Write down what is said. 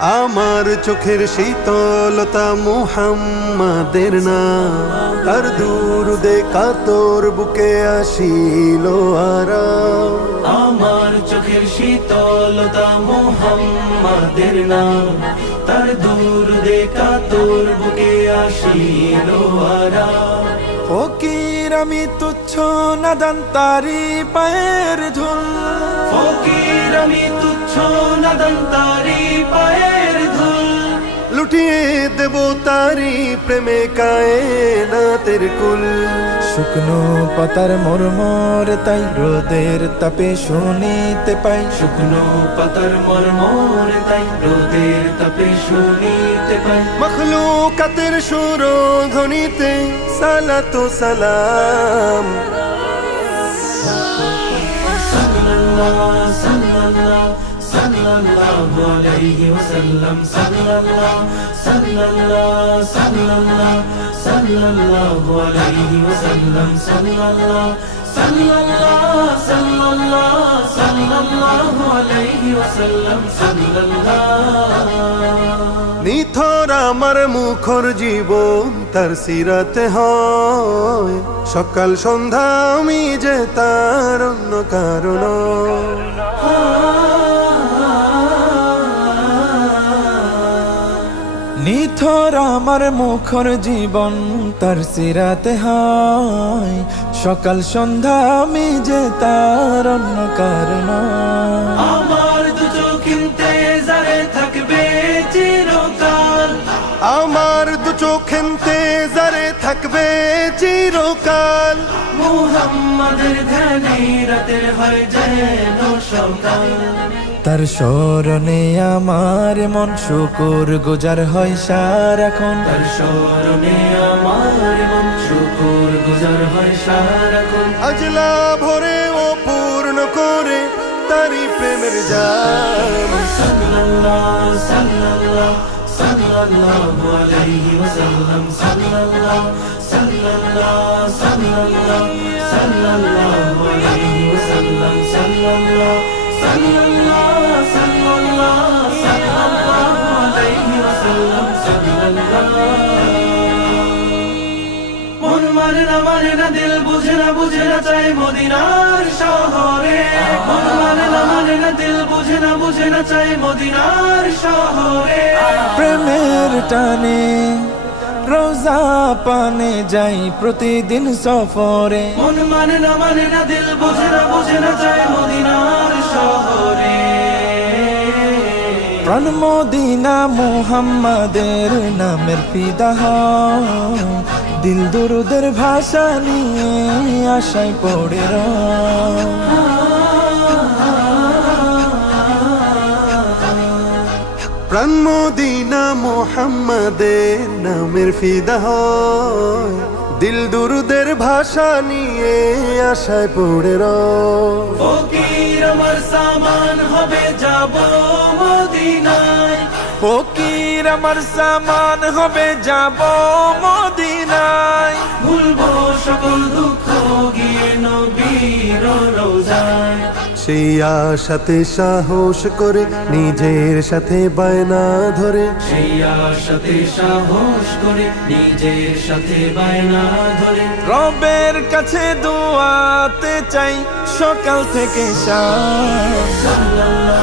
আমার চোখের শীতলতা মুহাম্মাদের না তার দুরুদে কাতর বুকে আসিল আরাম। আমার চোখের শীতলতা মোহাম্মদের না তার দূর দেখা তোর বুকে আসিল আরাম। ফকির আমি তুচ্ছ নাদান তারি পায়ের ধুল। ফকির আমি তুচ্ছ নাদন তারি পায়ের লুটিয়ে দেব তারি প্রেমে কায়ে না তের কুল শুকনো পাতার মরমর তাই রোদের তাপে শুনিতে পাই শুকনো পাতার মর্মর তাই রোদের তাপে শুনিতে পাই মখলুকাতের সুর ধ্বনিতে সালাতো সালাম সাল্লাল্লাহ সাল্লাল্লাহ সাল্লাল্লাহু আলাইহি ওয়াসাল্লাম সাল্লাল্লাহ সাল্লাল্লাহ সাল্লাল্লাহ সাল্লাল্লাহু আলাইহি ওয়াসাল্লাম সাল্লাল্লাহ সাল্লাল্লাহ সাল্লাল্লাহ সাল্লাল্লাহু আলাইহি ওয়াসাল্লাম সাল্লাল্লাহ। নিথর আমার মুখর জীবন তার সিরাতে হয়। সকাল সন্ধ্যা আমি যে তার অন্য কারণ নিথর আমার মুখর জীবন, তার সিরাতে হয়। সকাল সন্ধ্যা আমি যে তার অন্য কারণ। আমার দু কিনতে জারে চিরকাল। মুহাম্মাদের ধ্যানে রাতের হয় যেন সকাল। তার স্মরণে আমার মন শুকুর গুজার হয় সারাক্ষণ। তার স্মরণে আমার মন শুকুর গুজার হয় সারাক্ষণ। আজলা ভরে ও পূর্ণ করে তারি প্রেমের জাম সাল্লাল্লাহ সাল্লাল্লাহ। সাল্লাল্লাহু আলাইহি ওয়াসাল্লাম, সাল্লাল্লাহ সাল্লাল্লাহ সাল্লাল্লাহ, সাল্লাল্লাহু আলাইহি ওয়াসাল্লাম, সাল্লাল্লাহ সাল্লাল্লাহ সাল্লাল্লাহ, সাল্লাল্লাহু আলাইহি ওয়াসাল্লাম, সাল্লাল্লাহ। মন মানে না মানে না, দিল বুঝে না বুঝে না চাই মদিনার শহরে। মন মানে না বুঝে না বুঝে না চাই মদিনার শহরে প্রেমের টানে রোজা পানে যাই প্রতিদিন সফরে মন মানে না মানে না দিল বুঝে না বুঝে না চাই মদিনার শহরে প্রাণ মদিনা মুহাম্মাদের নামের হয়। দিল দুরুদের ভাষা নিয়ে আশায় পড়ে রয়। প্রাণ মদিনা মোহাম্মদের নামের ফিদা হয়। দিল দুরুদের ভাষা নিয়ে আশায় পড়ে ফকির আমার সামান হবে যাব মদিনায়। ফকির আমার সামান হবে যাব মদিনায়। ভুলবো সকল দুঃখ গিয়ে নবীর রোজায়। সেই আশাতে সাহস করে নিজের সাথে বায়না ধরে। সেই আশাতে সাহস করে নিজের সাথে বায়না ধরে। রবের কাছে দোয়াতে চাই সকাল থেকে সাল্লাল্লাহ